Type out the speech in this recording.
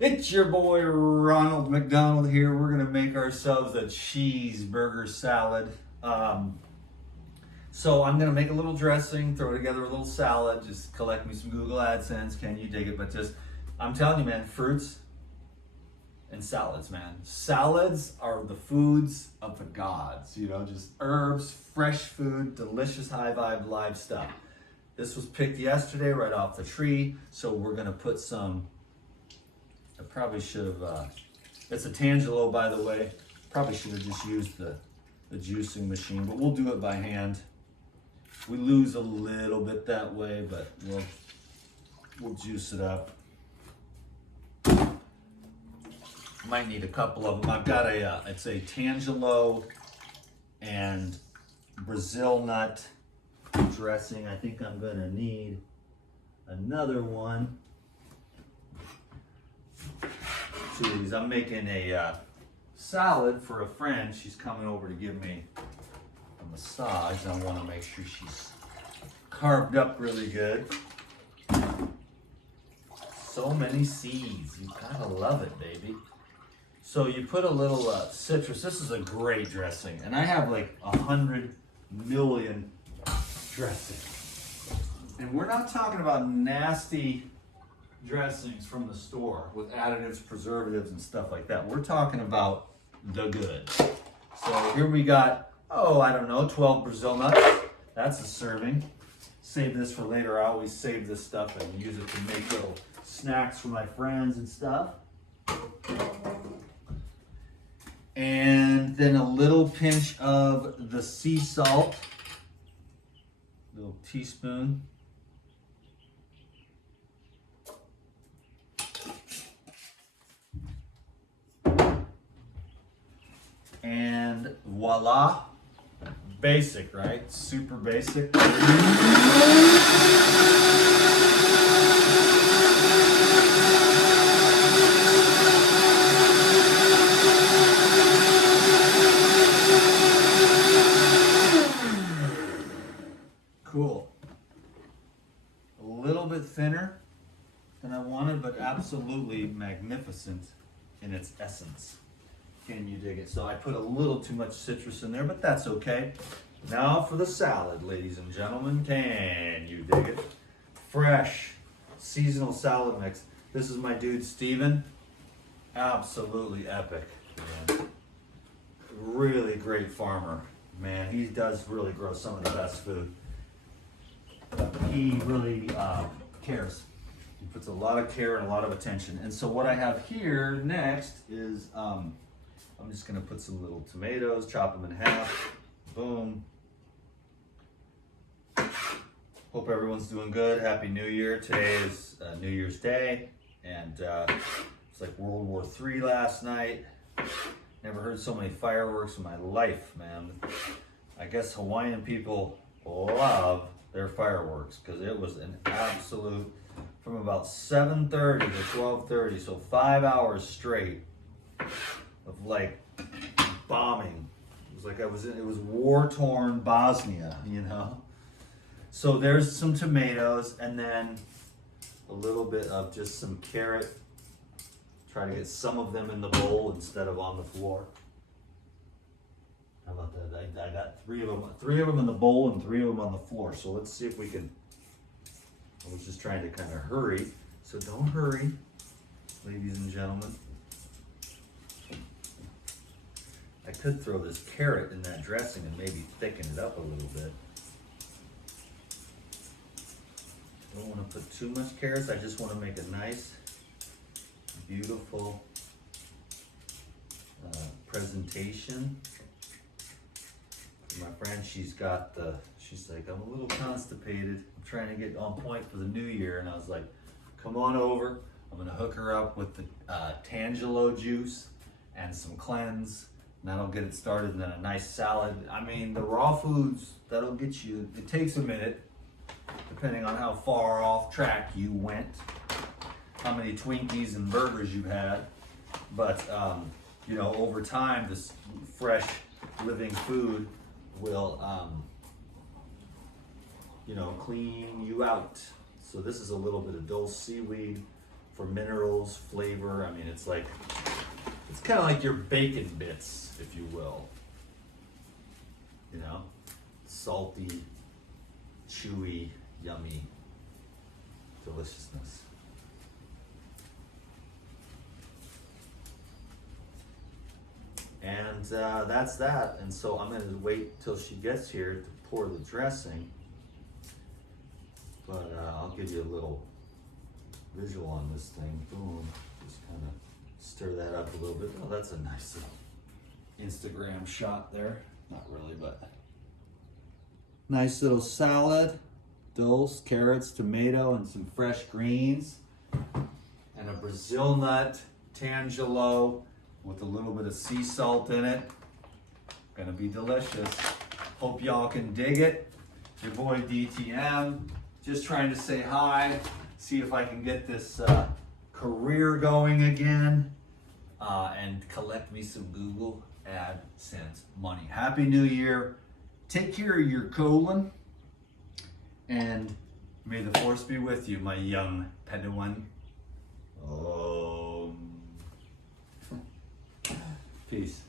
It's your boy Ronald McDonald here. We're gonna make ourselves a cheeseburger salad. So I'm gonna make a little dressing, throw together a little salad, just collect me some Google AdSense. Can you dig it? But just, I'm telling you, man, fruits and salads, man. Salads are the foods of the gods. You know, just herbs, fresh food, delicious, high vibe, live stuff. This was picked yesterday right off the tree, so we're gonna put some. I probably should have, it's a Tangelo, by the way. Probably should have just used the juicing machine, but we'll do it by hand. We lose a little bit that way, but we'll juice it up. Might need a couple of them. I've got it's a Tangelo and Brazil nut dressing. I think I'm gonna need another one. Two of these. I'm making a salad for a friend. She's coming over to give me a massage. I want to make sure she's carved up really good. So many seeds. You gotta love it, baby. So you put a little citrus. This is a great dressing. And I have like 100 million dressings. And we're not talking about nasty dressings from the store with additives, preservatives, and stuff like that. We're talking about the good. So here we got, I don't know, 12 Brazil nuts. That's a serving. Save this for later. I always save this stuff and use it to make little snacks for my friends and stuff. And then a little pinch of the sea salt, little teaspoon. And voila, basic, right? Super basic. Cool. A little bit thinner than I wanted, but absolutely magnificent in its essence. Can you dig it? So I put a little too much citrus in there, but that's okay. Now for the salad, ladies and gentlemen. Can you dig it? Fresh, seasonal salad mix. This is my dude, Steven. Absolutely epic, man. Really great farmer. Man, he does really grow some of the best food. He really cares. He puts a lot of care and a lot of attention. And so what I have here next is, I'm just gonna put some little tomatoes, chop them in half, boom. Hope everyone's doing good. Happy New Year. Today is New Year's Day, and it's like World War III last night. Never heard so many fireworks in my life, man. I guess Hawaiian people love their fireworks because it was an absolute, from about 7:30 to 12:30, so 5 hours straight of like bombing. It was like it was war-torn Bosnia, you know? So there's some tomatoes and then a little bit of just some carrot. Try to get some of them in the bowl instead of on the floor. How about that? I got three of them in the bowl and 3 of them on the floor. So let's see if we can, I was just trying to kind of hurry. So don't hurry, ladies and gentlemen. I could throw this carrot in that dressing and maybe thicken it up a little bit. I don't want to put too much carrots. I just want to make a nice, beautiful presentation. My friend, she's like, I'm a little constipated. I'm trying to get on point for the new year. And I was like, come on over. I'm going to hook her up with the Tangelo juice and some cleanse. And that'll get it started, and then a nice salad. I mean, the raw foods, that'll get you, it takes a minute, depending on how far off track you went, how many Twinkies and burgers you've had. But, you know, over time, this fresh, living food will, you know, clean you out. So this is a little bit of dulse seaweed, for minerals, flavor. I mean, it's like, it's kind of like your bacon bits, if you will. You know, salty, chewy, yummy deliciousness. And that's that. And so I'm gonna wait till she gets here to pour the dressing. But I'll give you a little visual on this thing. Boom. Just kind of stir that up a little bit. Oh, that's a nice little Instagram shot there. Not really, but nice little salad. Dulse, carrots, tomato, and some fresh greens. And a Brazil nut tangelo with a little bit of sea salt in it. Gonna be delicious. Hope y'all can dig it. Your boy DTM, just trying to say hi, see if I can get this career going again, and collect me some Google AdSense money. Happy New Year. Take care of your colon, and may the force be with you, my young Padawan. Peace.